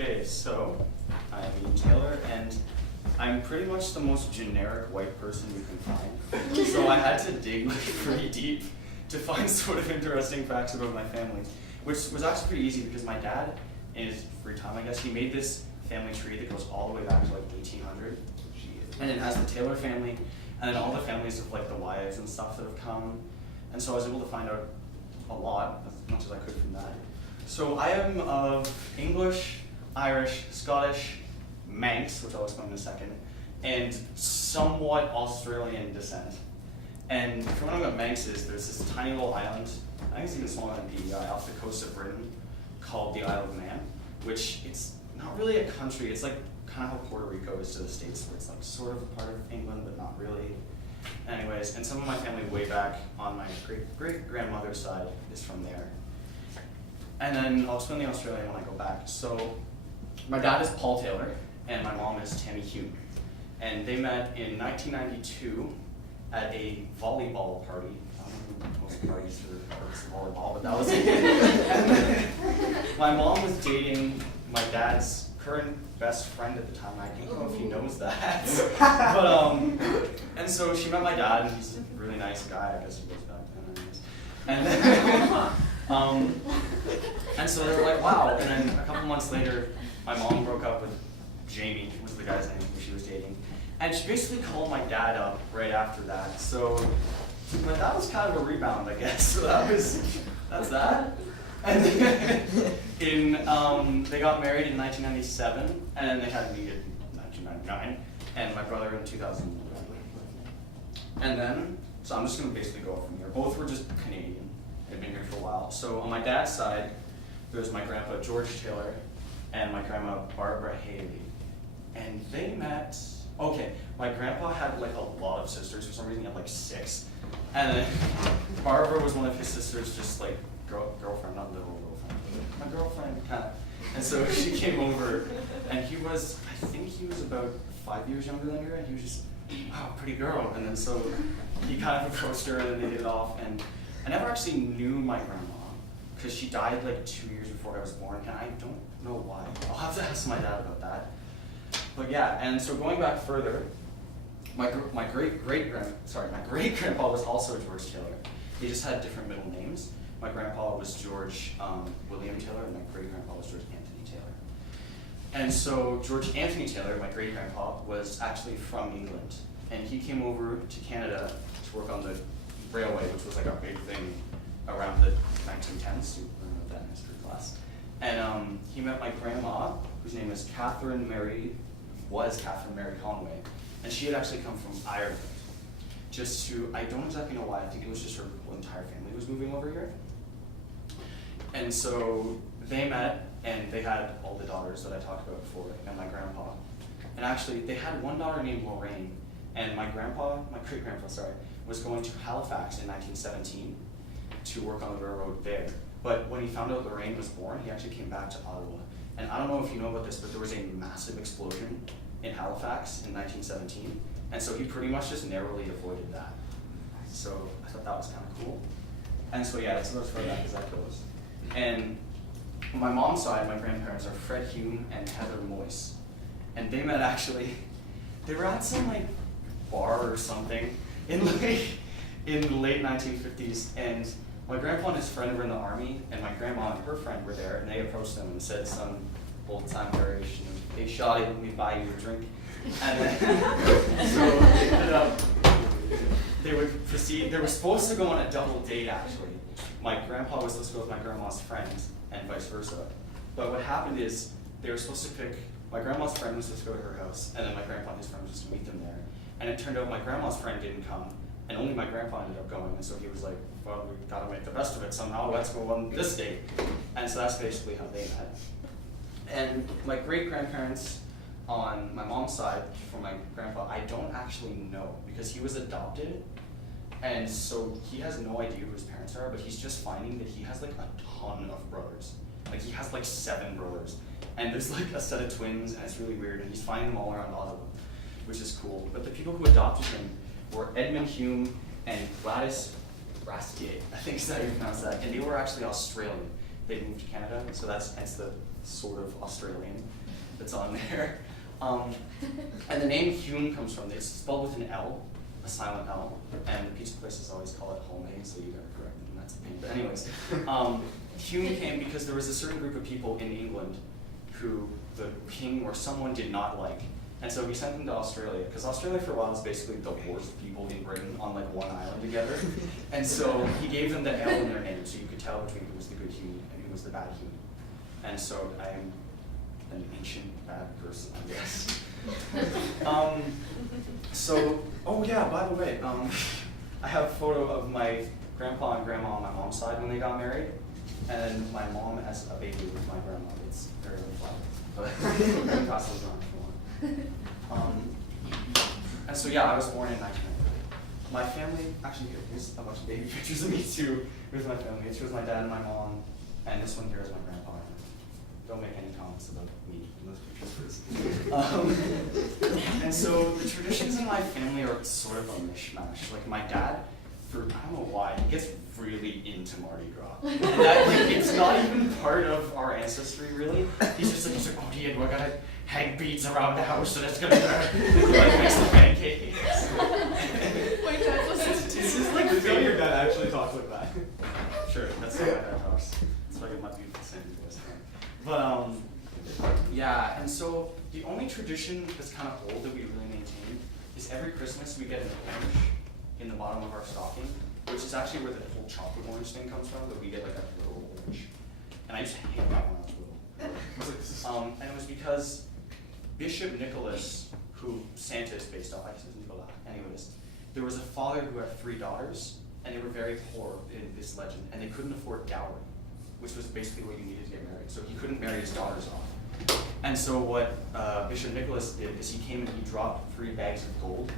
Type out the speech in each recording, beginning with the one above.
Okay, so I'm Ian Taylor, and I'm pretty much the most generic white person you can find. So I had to dig pretty deep to find sort of interesting facts about my family, which was actually pretty easy because my dad, in his free time, I guess, he made this family tree that goes all the way back to like 1800, and it has the Taylor family, and then all the families of like the Wyatts and stuff that have come, and so I was able to find out a lot, as much as I could from that. So I am of English, Irish, Scottish, Manx, which I'll explain in a second, and somewhat Australian descent. And if you want to know what Manx is, there's this tiny little island, I think it's even smaller than PEI, off the coast of Britain, called the Isle of Man, which it's not really a country, it's like kind of how Puerto Rico is to the States, where it's like sort of a part of England, but not really. Anyways, and some of my family way back on my great-grandmother's side is from there. And then I'll explain the Australian when I go back. So my dad is Paul Taylor, and my mom is Tammy Hume. And they met in 1992 at a volleyball party. I don't know if most parties are volleyball, but that was it. And then my mom was dating my dad's current best friend at the time. I don't know if he knows that. But and so she met my dad, and he's a really nice guy. I guess he was back then. And then and so they were like, wow. And then a couple months later, my mom broke up with Jamie, was the guy's name who she was dating. And she basically called my dad up right after that. So my dad was kind of a rebound, I guess. So that's that. And then they got married in 1997, and then they had me in 1999, and my brother in 2001. And then, so I'm just going to basically go from here. Both were just Canadian. They'd been here for a while. So on my dad's side, there's my grandpa George Taylor and my grandma Barbara Haley. And they met, okay, my grandpa had like a lot of sisters. For some reason he had like 6. And then Barbara was one of his sisters, just like girlfriend, not literal girlfriend, my girlfriend kind of. And so she came over, and he was, I think he was about 5 years younger than her, and he was just, wow, pretty girl. And then so he kind of approached her, and then they hit it off. And I never actually knew my grandma, because she died like 2 years before I was born, and I don't know why. I'll have to ask my dad about that. But yeah, and so going back further, my great grandpa was also George Taylor. He just had different middle names. My grandpa was George William Taylor, and my great-grandpa was George Anthony Taylor. And so George Anthony Taylor, my great-grandpa, was actually from England. And he came over to Canada to work on the railway, which was like a big thing around the 1910s. You learned that in history class. And he met my grandma, whose name is Catherine Mary Conway. And she had actually come from Ireland. I don't exactly know why, I think it was just her whole entire family was moving over here. And so they met, and they had all the daughters that I talked about before, and my grandpa. And actually, they had one daughter named Lorraine, and my great-grandpa, was going to Halifax in 1917 to work on the railroad there. But when he found out Lorraine was born, he actually came back to Ottawa. And I don't know if you know about this, but there was a massive explosion in Halifax in 1917, and so he pretty much just narrowly avoided that. So I thought that was kind of cool. And so yeah, that's about as far back as that goes. And on my mom's side, my grandparents are Fred Hume and Heather Moyse. And they met actually, they were at some like bar or something in the late 1950s, and my grandpa and his friend were in the army, and my grandma and her friend were there, and they approached them and said some old-time variation of, "Hey, shawty, let me buy you a drink." And then, so they ended up, they would proceed, they were supposed to go on a double date, actually. My grandpa was supposed to go with my grandma's friend, and vice versa. But what happened is, they were supposed to pick, my grandma's friend was supposed to go to her house, and then my grandpa and his friend was supposed to meet them there. And it turned out my grandma's friend didn't come, and only my grandpa ended up going, and so he was like, well, we gotta make the best of it somehow, let's go on this date. And so that's basically how they met. And my great-grandparents on my mom's side, from my grandpa, I don't actually know, because he was adopted, and so he has no idea who his parents are, but he's just finding that he has like a ton of brothers. Like he has like 7 brothers, and there's like a set of twins, and it's really weird, and he's finding them all around Ottawa, which is cool. But the people who adopted him were Edmund Hume and Gladys Rastier, I think is how you pronounce that, and they were actually Australian. they moved to Canada, so that's hence the sort of Australian that's on there. And the name Hume comes from, it's spelled with an L, a silent L, and the pizza places always call it Homemade, so you gotta correct me, and that's a pain. But anyways, Hume came because there was a certain group of people in England who the king or someone did not like. And so he sent them to Australia, because Australia for a while was basically the worst people in Britain on like one island together. And so he gave them the L in their name, so you could tell between who was the good Hume and who was the bad Hume. And so I am an ancient bad person, I guess. Oh yeah, by the way, I have a photo of my grandpa and grandma on my mom's side when they got married, and my mom as a baby with my grandma. It's very unflattering, but you can pass those around if you want. And so yeah, I was born in 1990. My family, actually here's a bunch of baby pictures of me too with my family. It shows my dad and my mom, and this one here is my grandpa. Don't make any comments about me in those pictures, please. And so the traditions in my family are sort of a mishmash. Like my dad, I don't know why, he gets really into Mardi Gras. And that, like, it's not even part of our ancestry, really. He's like, oh, Diego, I gotta hang beads around the house, so that's gonna like makes the pancakes. My dad listens to This is like your dad actually talks like that. Sure, that's how my dad talks. That's why I get my beautiful Sandy voice. But yeah, and so the only tradition that's kind of old that we really maintain is every Christmas we get an orange in the bottom of our stocking, which is actually where the whole chocolate orange thing comes from, that we get like a little orange. And I used to hate that when I was little. And it was because Bishop Nicholas, who Santa is based off, I guess it's Nicola. Anyways, there was a father who had 3 daughters, and they were very poor in this legend, and they couldn't afford dowry, which was basically what you needed to get married. So he couldn't marry his daughters off. And so what Bishop Nicholas did is he came and he dropped 3 bags of gold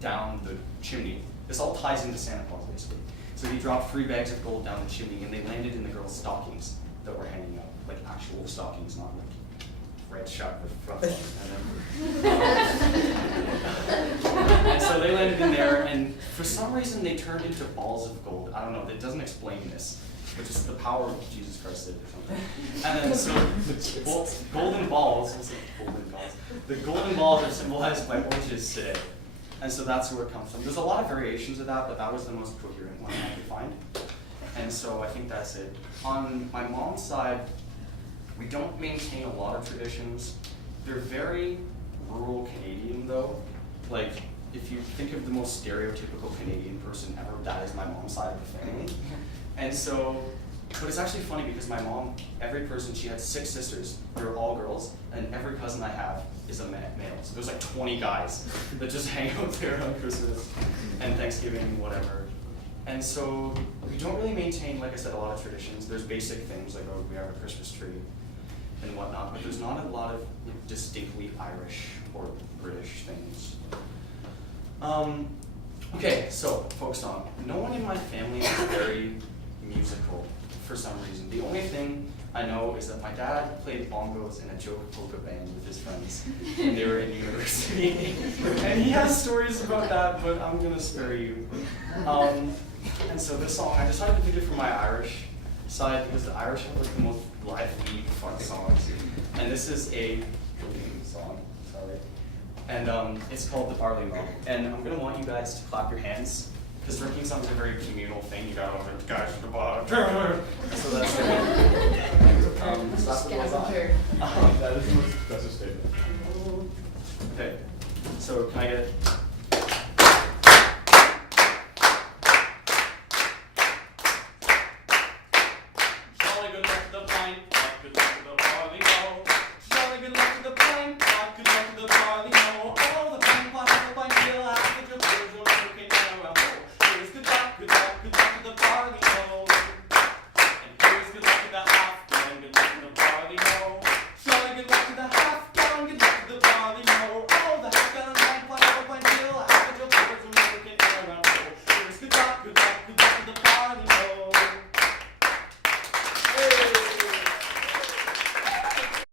down the chimney. This all ties into Santa Claus, basically. So he dropped 3 bags of gold down the chimney, and they landed in the girls' stockings that were hanging out, like actual stockings, not like red shot with fluff on them. And so they landed in there, and for some reason they turned into balls of gold. I don't know, that doesn't explain this, but just the power of Jesus Christ did or something. And then so the golden balls, the golden balls are symbolized by oranges today. And so that's where it comes from. There's a lot of variations of that, but that was the most coherent one I could find. And so I think that's it. On my mom's side, we don't maintain a lot of traditions. They're very rural Canadian though. Like, if you think of the most stereotypical Canadian person ever, that is my mom's side of the family. And so, but it's actually funny because my mom, every person, she had 6 sisters, they were all girls, and every cousin I have is a male. So there's like 20 guys that just hang out there on Christmas and Thanksgiving and whatever. And so we don't really maintain, like I said, a lot of traditions. There's basic things like, oh, we have a Christmas tree and whatnot, but there's not a lot of distinctly Irish or British things. Okay, so focused on, no one in my family is very musical for some reason. The only thing I know is that my dad played bongos in a joke polka band with his friends when they were in university. And he has stories about that, but I'm gonna spare you. And so this song, I decided to pick it for my Irish side because the Irish have like the most lively, fun songs. And this is a song, sorry. And it's called The Barley Mow. And I'm gonna want you guys to clap your hands, because drinking songs are a very communal thing. You got all the guys at the bar. So that's it. So that's what goes on. That is a statement. Okay, so can I get